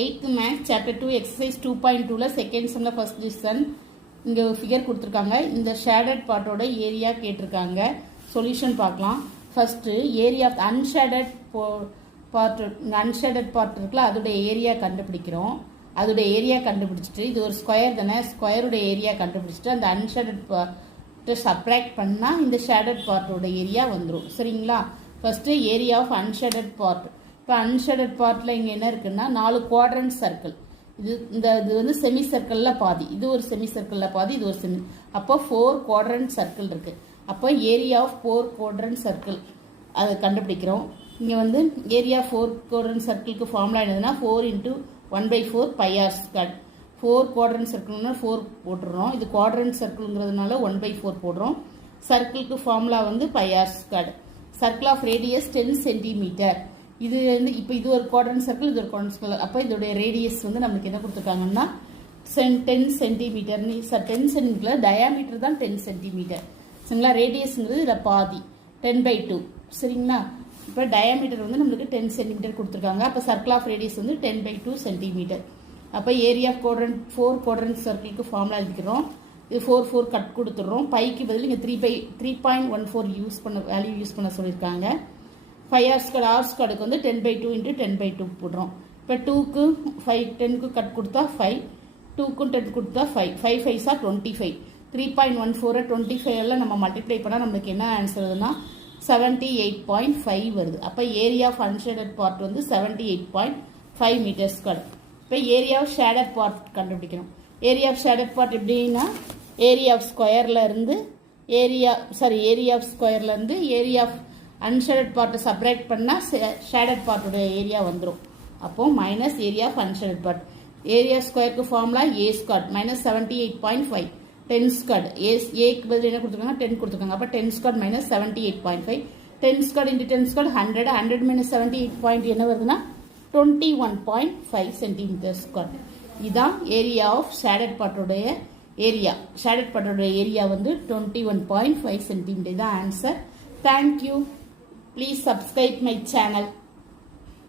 8th maths chapter 2 exercise 2.2ல second சம்ல first lesson இங்கே ஃபிகர் கொடுத்துருக்காங்க. இந்த ஷேடட் பார்ட்டோட ஏரியா கேட்டிருக்காங்க. சொல்யூஷன் பார்க்கலாம். First area of unshaded part இருக்குல்ல, அதோடைய ஏரியா கண்டுபிடிக்கிறோம். அதோடைய ஏரியா கண்டுபிடிச்சிட்டு இது ஒரு ஸ்கொயர் தானே, ஸ்கொயருடைய ஏரியா கண்டுபிடிச்சிட்டு அந்த அன்ஷேடட் பார்ட்டை சப்ராக்ட் பண்ணால் இந்த ஷேடட் பார்ட்டோட ஏரியா வந்துடும். சரிங்களா? First area of unshaded part. இப்போ அன்ஷேடட் பார்ட்டில் இங்கே என்ன இருக்குன்னா 4 குவாட்ரண்ட் சர்க்கிள். இது வந்து செமி சர்க்கிளில் பாதி, இது ஒரு செமி சர்க்கிளில் பாதி, இது ஒரு செமி. அப்போ 4 குவாட்ரண்ட் சர்க்கிள் இருக்குது. அப்போ ஏரியா ஆஃப் 4 குவாட்ரண்ட் சர்க்கிள் அதை கண்டுபிடிக்கிறோம். இங்கே வந்து ஏரியா 4 குவாட்ரண்ட் சர்க்கிளுக்கு ஃபார்முலா என்னதுன்னா 4 × 1/4 πr². 4 குவாட்ரண்ட் சர்க்கிள்னா 4 போட்டுடுறோம். இது குவாட்ரண்ட் சர்க்கிள்ங்கிறதுனால 1/4 போடுறோம். சர்க்கிளுக்கு ஃபார்முலா வந்து πr². Circle of radius 10 centimetre. இது வந்து இப்போ இது ஒரு குவாட்ரண்ட் சர்க்கிள், இது ஒரு குவாட்ரண்ட் சர்க்கிள். அப்போ இதோடைய ரேடியஸ் வந்து நம்மளுக்கு என்ன கொடுத்துருக்காங்கன்னா 10 சென்டிமீட்டர்னு. 10 சென்டிமீட்டர் டயாமீட்டர் தான் 10 சென்டிமீட்டர். சரிங்களா? ரேடியஸ்ங்கிறது இதில் பாதி 10/2. சரிங்களா? இப்போ டயாமீட்டர் வந்து நம்மளுக்கு 10 சென்டிமீட்டர் கொடுத்துருக்காங்க. அப்போ சர்க்கிள் ஆஃப் ரேடியஸ் வந்து 10/2 சென்டிமீட்டர். அப்போ ஏரியா ஆஃப் 4 குவாட்ரண்ட் சர்க்கிளுக்கு ஃபார்முலா எழுதிக்கிறோம். இது 4 கட் கொடுத்துட்றோம். பைக்கு பதில் இங்கே 3.14 வேல்யூ யூஸ் பண்ண சொல்லியிருக்காங்க. 5r² r²க்கு வந்து 10/2 × 10/2 போடுறோம். இப்போ 2க்கு 5 10க்கு கட் கொடுத்தா 5, 2க்கும் 10 கொடுத்தா 5, 5 5s are 25. 3.14 25 எல்லாம் நம்ம மல்டிப்ளை பண்ணால் நம்மளுக்கு என்ன ஆன்சர் வருதுன்னா 78.5 வருது. அப்போ ஏரியா ஆஃப் அன்ஷேடட் பார்ட் வந்து 78.5 m². இப்போ ஏரியா ஆஃப் ஷேடட் பார்ட் கண்டுபிடிக்கணும். ஏரியா ஆஃப் ஷேடட் பார்ட் எப்படின்னா ஏரியா ஆஃப் ஸ்கொயர்லேருந்து ஏரியா ஆஃப் ஸ்கொயர்லேருந்து ஏரியா ஆஃப் அன்ஷேடட் பார்ட்டை செப்பரேட் பண்ணால் ஷேடட் பார்ட்டோட ஏரியா வந்துடும். அப்போ minus area of unshaded part. Area ஸ்கொயருக்கு ஃபார்முலா a² மைனஸ் 78.5 10². ஏக்கு பதில் என்ன கொடுத்துருக்காங்க 10 கொடுத்துருக்காங்க. அப்போ 10² மைனஸ் 78.5 10² × 10² 100 100 மைனஸ் 78 என்ன வருதுன்னா 21.5 cm². இதுதான் ஏரியா ஆஃப் ஷேடட் பார்ட்டோடைய ஏரியா. ஷேடட் பார்ட்டோட ஏரியா வந்து 21.5 cm. தான் answer. Thank you. Please subscribe my channel.